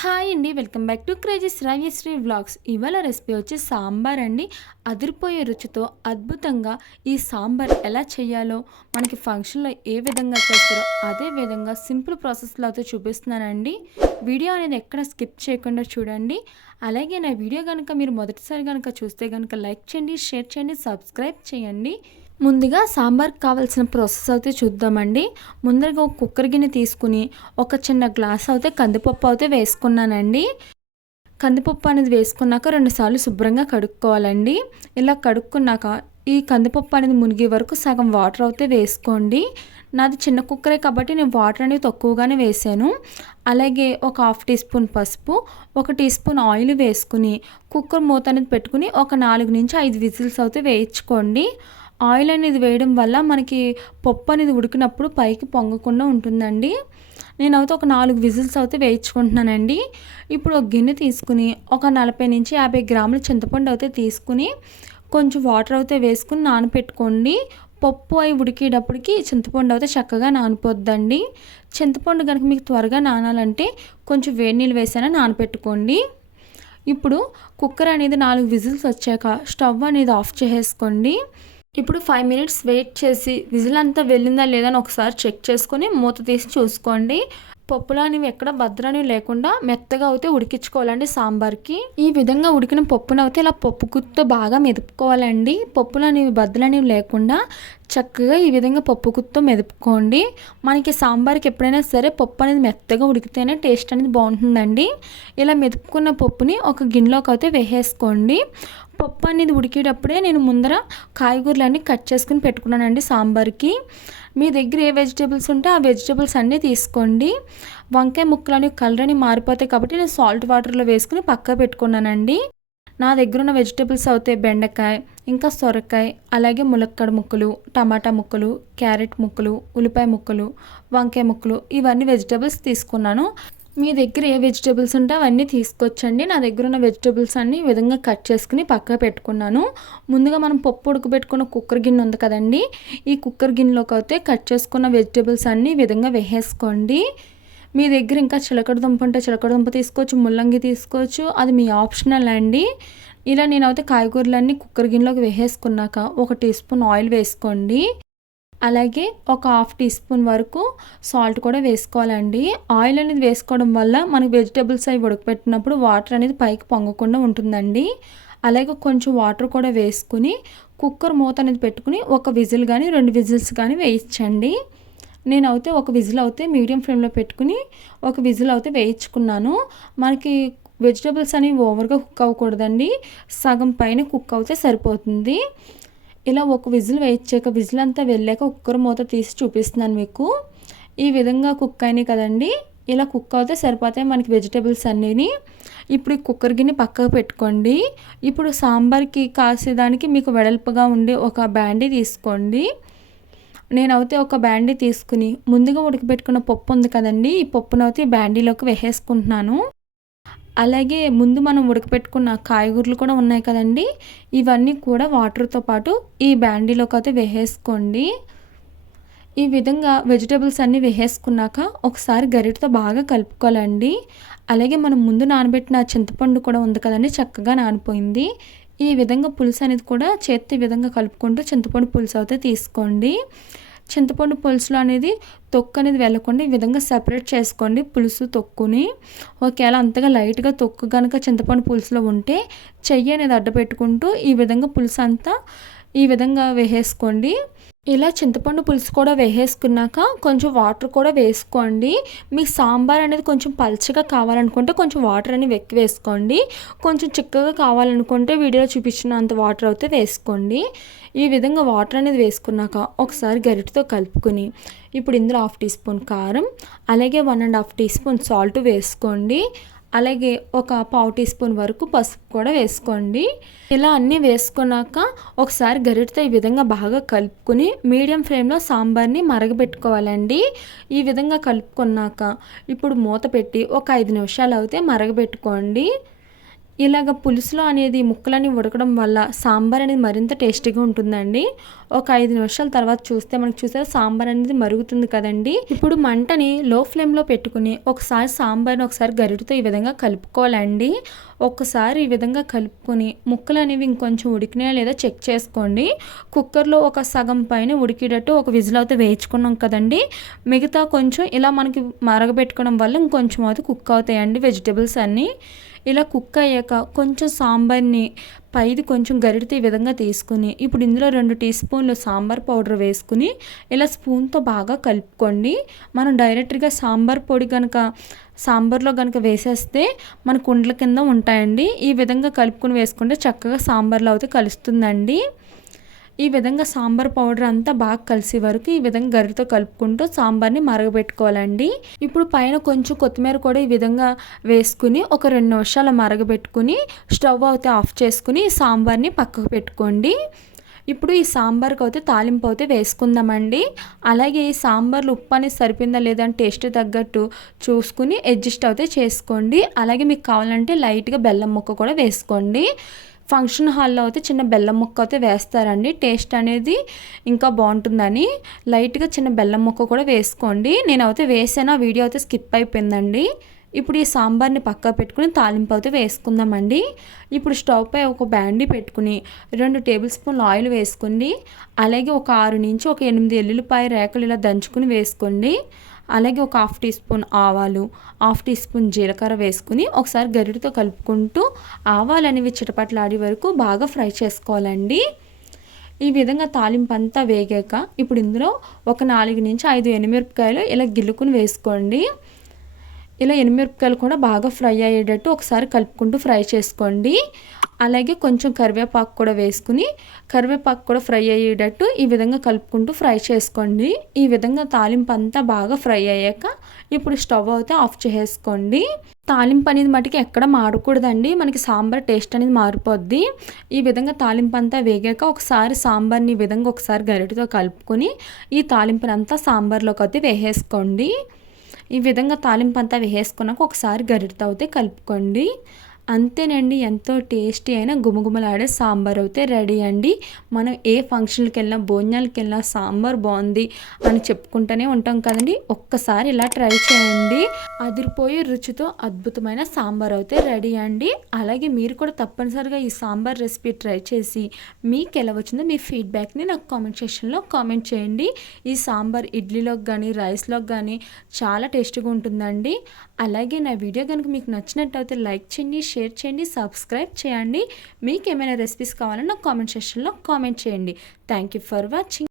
Hi అండి welcome back to crazy Shravyasri vlogs. ఇవాళ recipe వచ్చి సాంబార్ అండి. అదిరిపోయే రుచితో అద్భుతంగా ఈ సాంబార్ ఎలా చేయాలో మనకి ఫంక్షన్లో ఏ విధంగా చేస్తారో అదే విధంగా సింపుల్ ప్రాసెస్లో అయితే చూపిస్తున్నానండి. వీడియో అనేది ఎక్కడ స్కిప్ చేయకుండా చూడండి. అలాగే నా వీడియో కనుక మీరు మొదటిసారి కనుక చూస్తే కనుక లైక్ చేయండి షేర్ చేయండి సబ్స్క్రైబ్ చేయండి. ముందుగా సాంబార్కి కావాల్సిన ప్రాసెస్ అయితే చూద్దామండి. ముందరగా ఒక కుక్కర్ గిన్నె తీసుకుని ఒక చిన్న గ్లాస్ అయితే కందిపప్పు అయితే వేసుకున్నానండి. కందిపప్పు అనేది వేసుకున్నాక రెండుసార్లు శుభ్రంగా కడుక్కోవాలండి. ఇలా కడుక్కున్నాక ఈ కందిపప్పు అనేది మునిగే వరకు సగం వాటర్ అయితే వేసుకోండి. నాది చిన్న కుక్కరే కాబట్టి నేను వాటర్ అనేది తక్కువగానే వేసాను. అలాగే ఒక హాఫ్ టీ స్పూన్ పసుపు ఒక టీ స్పూన్ ఆయిల్ వేసుకుని కుక్కర్ మూత అనేది పెట్టుకుని ఒక నాలుగు నుంచి ఐదు విజిల్స్ అయితే వేయించుకోండి. ఆయిల్ అనేది వేయడం వల్ల మనకి పప్పు అనేది ఉడికినప్పుడు పైకి పొంగకుండా ఉంటుందండి. నేనైతే ఒక నాలుగు విజిల్స్ అయితే వేయించుకుంటున్నానండి. ఇప్పుడు ఒక గిన్నె తీసుకుని ఒక నలభై నుంచి యాభై గ్రాముల చింతపండు అయితే తీసుకుని కొంచెం వాటర్ అయితే వేసుకుని నానపెట్టుకోండి. పప్పు అవి ఉడికేటప్పటికి చింతపండు అయితే చక్కగా నానిపోద్దండి. చింతపండు కనుక మీకు త్వరగా నానాలంటే కొంచెం వేడి నీళ్ళు వేసైనా నానపెట్టుకోండి. ఇప్పుడు కుక్కర్ అనేది నాలుగు విజిల్స్ వచ్చాక స్టవ్ అనేది ఆఫ్ చేసేసుకోండి. ఇప్పుడు ఫైవ్ మినిట్స్ వెయిట్ చేసి విజిల్ అంతా వెళ్ళిందా లేదా అని ఒకసారి చెక్ చేసుకొని మూత తీసి చూసుకోండి. పప్పులు అనేవి ఎక్కడ భద్రని లేకుండా మెత్తగా అయితే ఉడికించుకోవాలండి సాంబార్కి. ఈ విధంగా ఉడికిన పప్పును అయితే ఇలా పప్పు గుత్తో బాగా మెదుపుకోవాలండి. పప్పులు అనేవి బద్దలు లేకుండా చక్కగా ఈ విధంగా పప్పు గుత్తో మెదుపుకోండి. మనకి సాంబార్కి ఎప్పుడైనా సరే పప్పు అనేది మెత్తగా ఉడికితేనే టేస్ట్ అనేది బాగుంటుందండి. ఇలా మెదుపుకున్న పప్పుని ఒక గిన్నెలోకి అయితే వేసేసుకోండి. పప్పు అనేది ఉడికేటప్పుడే నేను ముందర కాయగూరలన్నీ కట్ చేసుకుని పెట్టుకున్నానండి సాంబార్కి. మీ దగ్గర ఏ వెజిటేబుల్స్ ఉంటే ఆ వెజిటేబుల్స్ అన్నీ తీసుకోండి. వంకాయ ముక్కలు అనేవి కలర్ అని మారిపోతాయి కాబట్టి నేను సాల్ట్ వాటర్లో వేసుకుని పక్క పెట్టుకున్నానండి. నా దగ్గర ఉన్న వెజిటేబుల్స్ అవుతాయి బెండకాయ ఇంకా సొరకాయ అలాగే ములక్కడ ముక్కలు టమాటా ముక్కలు క్యారెట్ ముక్కలు ఉల్లిపాయ ముక్కలు వంకాయ ముక్కలు ఇవన్నీ వెజిటేబుల్స్ తీసుకున్నాను. మీ దగ్గర ఏ వెజిటేబుల్స్ ఉంటే అవన్నీ తీసుకొచ్చండి. నా దగ్గర ఉన్న వెజిటేబుల్స్ అన్నీ ఈ విధంగా కట్ చేసుకుని పక్కన పెట్టుకున్నాను. ముందుగా మనం పప్పు ఉడకబెట్టుకున్న కుక్కర్ గిన్నె ఉంది కదండి. ఈ కుక్కర్ గిన్నెలోకి అయితే కట్ చేసుకున్న వెజిటేబుల్స్ అన్నీ ఈ విధంగా వేసేసుకోండి. మీ దగ్గర ఇంకా చిలకడ దుంప ఉంటే చిలకడ దుంప తీసుకోవచ్చు ముల్లంగి తీసుకోవచ్చు. అది మీ ఆప్షనల్ అండి. ఇలా నేనైతే కాయగూరలన్నీ కుక్కర్ గిన్నెలోకి వేసేసుకున్నాక ఒక టీ స్పూన్ ఆయిల్ వేసుకోండి. అలాగే ఒక హాఫ్ టీ స్పూన్ వరకు సాల్ట్ కూడా వేసుకోవాలండి. ఆయిల్ అనేది వేసుకోవడం వల్ల మనకు వెజిటేబుల్స్ అవి ఉడకపెట్టినప్పుడు వాటర్ అనేది పైకి పొంగకుండా ఉంటుందండి. అలాగే కొంచెం వాటర్ కూడా వేసుకుని కుక్కర్ మూత అనేది పెట్టుకుని ఒక విజిల్ కానీ రెండు విజిల్స్ కానీ వేయించండి. నేను అయితే ఒక విజిల్ అయితే మీడియం ఫ్లేమ్లో పెట్టుకుని ఒక విజిల్ అయితే వేయించుకున్నాను. మనకి వెజిటేబుల్స్ అనేవి ఓవర్గా కుక్ అవ్వకూడదండి. సగం పైన కుక్ అవుతే సరిపోతుంది. ఇలా ఒక విజిల్ వేయించాక విజిల్ అంతా వెళ్ళాక కుక్కర్ మూత తీసి చూపిస్తున్నాను మీకు. ఈ విధంగా కుక్ అయినాయి కదండి. ఇలా కుక్ అవుతే సరిపోతాయి మనకి వెజిటేబుల్స్ అన్నీని. ఇప్పుడు ఈ కుక్కర్ గిన్నె పక్కకు పెట్టుకోండి. ఇప్పుడు సాంబార్కి కాసేదానికి మీకు వెడల్పుగా ఉండే ఒక బ్యాండీ తీసుకోండి. నేనైతే ఒక బ్యాండీ తీసుకుని ముందుగా ఉడకబెట్టుకున్న పప్పు ఉంది కదండి. ఈ పప్పునైతే బ్యాండీలోకి వేసేసుకుంటున్నాను. అలాగే ముందు మనం ఉడకపెట్టుకున్న కాయగూరలు కూడా ఉన్నాయి కదండి. ఇవన్నీ కూడా వాటర్తో పాటు ఈ బ్యాండీలోకి అయితే వేసేసుకోండి. ఈ విధంగా వెజిటేబుల్స్ అన్నీ వేసేసుకున్నాక ఒకసారి గరిటతో బాగా కలుపుకోవాలండి. అలాగే మనం ముందు నానబెట్టిన చింతపండు కూడా ఉంది కదండి చక్కగా నానిపోయింది. ఈ విధంగా పులుసు అనేది కూడా చేతి విధంగా కలుపుకుంటూ చింతపండు పులుసు అయితే తీసుకోండి. చింతపండు పులుసులో అనేది తొక్కు అనేది వెళ్ళకుండా ఈ విధంగా సెపరేట్ చేసుకోండి పులుసు తొక్కుని. ఒకవేళ అంతగా లైట్గా తొక్కు కనుక చింతపండు పులుసులో ఉంటే చెయ్యి అనేది అడ్డ పెట్టుకుంటూ ఈ విధంగా పులుసు అంతా ఈ విధంగా వేసేసుకోండి. ఇలా చింతపండు పులుసు కూడా వేసేసుకున్నాక కొంచెం వాటర్ కూడా వేసుకోండి. మీకు సాంబార్ అనేది కొంచెం పల్చగా కావాలనుకుంటే కొంచెం వాటర్ అనేది వెక్కి వేసుకోండి. కొంచెం చిక్కగా కావాలనుకుంటే వీడియోలో చూపించినంత వాటర్ అయితే వేసుకోండి. ఈ విధంగా వాటర్ అనేది వేసుకున్నాక ఒకసారి గరిటతో కలుపుకొని ఇప్పుడు ఇందులో హాఫ్ టీ స్పూన్ కారం అలాగే one and half teaspoon salt వేసుకోండి. అలాగే ఒక పావు టీ స్పూన్ వరకు పసుపు కూడా వేసుకోండి. ఇలా అన్నీ వేసుకున్నాక ఒకసారి గరిటతో ఈ విధంగా బాగా కలుపుకొని మీడియం ఫ్లేమ్లో సాంబార్ని మరగబెట్టుకోవాలండి. ఈ విధంగా కలుపుకున్నాక ఇప్పుడు మూత పెట్టి ఒక ఐదు నిమిషాలు అయితే మరగబెట్టుకోండి. ఇలాగ పులుసులో అనేది ముక్కలని ఉడకడం వల్ల సాంబార్ అనేది మరింత టేస్టీగా ఉంటుందండి. ఒక ఐదు నిమిషాల తర్వాత చూస్తే మనకి చూసారా సాంబార్ అనేది మరుగుతుంది కదండి. ఇప్పుడు మంటని లో ఫ్లేమ్లో పెట్టుకుని ఒకసారి సాంబార్ని ఒకసారి గరిటతో ఈ విధంగా కలుపుకోవాలండి. ఒకసారి ఈ విధంగా కలుపుకొని ముక్కలు అనేవి ఇంకొంచెం ఉడికినాయా లేదా చెక్ చేసుకోండి. కుక్కర్లో ఒక సగం పైన ఉడికేటట్టు ఒక విజిల్ అయితే వేయించుకున్నాం కదండి. మిగతా కొంచెం ఇలా మనకి మరగబెట్టుకోవడం వల్ల ఇంకొంచెం అయితే కుక్ అవుతాయండి వెజిటేబుల్స్ అన్నీ. ఇలా కుక్ అయ్యాక కొంచెం సాంబార్ని పైది కొంచెం గరిడితే ఈ విధంగా తీసుకుని ఇప్పుడు ఇందులో రెండు టీ స్పూన్లు సాంబార్ పౌడర్ వేసుకుని ఇలా స్పూన్తో బాగా కలుపుకోండి. మనం డైరెక్ట్గా సాంబార్ పొడి కనుక సాంబార్లో కనుక వేసేస్తే మన కుండల కింద ఉంటాయండి. ఈ విధంగా కలుపుకొని వేసుకుంటే చక్కగా సాంబార్లో అయితే కలుస్తుందండి. ఈ విధంగా సాంబార్ పౌడర్ అంతా బాగా కలిసే వరకు ఈ విధంగా గరిటతో కలుపుకుంటూ సాంబార్ని మరగబెట్టుకోవాలండి. ఇప్పుడు పైన కొంచెం కొత్తిమీర కూడా ఈ విధంగా వేసుకుని ఒక రెండు నిమిషాలు మరగబెట్టుకుని స్టవ్ అయితే ఆఫ్ చేసుకుని సాంబార్ని పక్కకు పెట్టుకోండి. ఇప్పుడు ఈ సాంబార్కి అయితే తాలింపు అయితే వేసుకుందామండి. అలాగే ఈ సాంబార్లు ఉప్పు అనేది సరిపోయిందా లేదా అని టేస్ట్ తగ్గట్టు చూసుకుని అడ్జస్ట్ అయితే చేసుకోండి. అలాగే మీకు కావాలంటే లైట్గా బెల్లం ముక్క కూడా వేసుకోండి. ఫంక్షన్ హాల్లో అయితే చిన్న బెల్లం ముక్క అయితే వేస్తారండి. టేస్ట్ అనేది ఇంకా బాగుంటుందని. లైట్గా చిన్న బెల్లం ముక్క కూడా వేసుకోండి. నేను అయితే వేసాను. ఆ వీడియో అయితే స్కిప్ అయిపోయిందండి. ఇప్పుడు ఈ సాంబార్ని పక్క పెట్టుకుని తాలింపు అయితే వేసుకుందామండి. ఇప్పుడు స్టవ్ పై ఒక బ్యాండీ పెట్టుకుని రెండు టేబుల్ స్పూన్లు ఆయిల్ వేసుకోండి. అలాగే ఒక ఆరు నుంచి ఒక ఎనిమిది ఎల్లుల్లిపాయ రేకలు ఇలా దంచుకుని వేసుకోండి. అలాగే ఒక హాఫ్ టీ స్పూన్ ఆవాలు హాఫ్ టీ స్పూన్ జీలకర్ర వేసుకుని ఒకసారి గరిటతో కలుపుకుంటూ ఆవాలు అనేవి చిటపట్లాడే వరకు బాగా ఫ్రై చేసుకోవాలండి. ఈ విధంగా తాలింపు అంతా వేగాక ఇప్పుడు ఇందులో ఒక నాలుగు నుంచి ఐదు ఎనిమిరపకాయలు ఇలా గిల్లుకుని వేసుకోండి. ఇలా ఎనిమిరపకాయలు కూడా బాగా ఫ్రై అయ్యేటట్టు ఒకసారి కలుపుకుంటూ ఫ్రై చేసుకోండి. అలాగే కొంచెం కరివేపాకు కూడా వేసుకుని కరివేపాకు కూడా ఫ్రై అయ్యేటట్టు ఈ విధంగా కలుపుకుంటూ ఫ్రై చేసుకోండి. ఈ విధంగా తాలింపు అంతా బాగా ఫ్రై అయ్యాక ఇప్పుడు స్టవ్ అయితే ఆఫ్ చేసుకోండి తాలింపు అనేది మటుకి ఎక్కడ మాడకూడదండి. మనకి సాంబార్ టేస్ట్ అనేది మారిపోద్ది. ఈ విధంగా తాలింపు అంతా వేగాక ఒకసారి సాంబార్ని ఈ విధంగా ఒకసారి గరిటతో కలుపుకొని ఈ తాలింపునంతా సాంబార్లోకి అయితే వేసేసుకోండి. ఈ విధంగా తాలింపు అంతా వేసుకున్నాక ఒకసారి గరిటతో అయితే కలుపుకోండి. అంతేనండి ఎంతో టేస్టీ అయిన గుమగుమలాడే సాంబార్ అయితే రెడీ అండి. మనం ఏ ఫంక్షన్కి వెళ్ళినా భోజనాలకి వెళ్ళినా సాంబార్ బాగుంది అని చెప్పుకుంటూనే ఉంటాం కదండి. ఒక్కసారి ఇలా ట్రై చేయండి. అదిరిపోయే రుచితో అద్భుతమైన సాంబార్ అయితే రెడీ అండి. అలాగే మీరు కూడా తప్పనిసరిగా ఈ సాంబార్ రెసిపీ ట్రై చేసి మీకు ఎలా వచ్చిందో మీ ఫీడ్బ్యాక్ని నాకు కామెంట్ సెక్షన్లో కామెంట్ చేయండి. ఈ సాంబార్ ఇడ్లీలోకి కానీ రైస్లోకి కానీ చాలా టేస్టీగా ఉంటుందండి. అలాగే నా వీడియో కనుక మీకు నచ్చినట్టయితే లైక్ చేయండి షేర్ చేయండి సబ్స్క్రైబ్ చేయండి. మీకు ఏమైనా రెసిపీస్ కావాలన్నా కామెంట్ సెక్షన్లో కామెంట్ చేయండి. Thank you for watching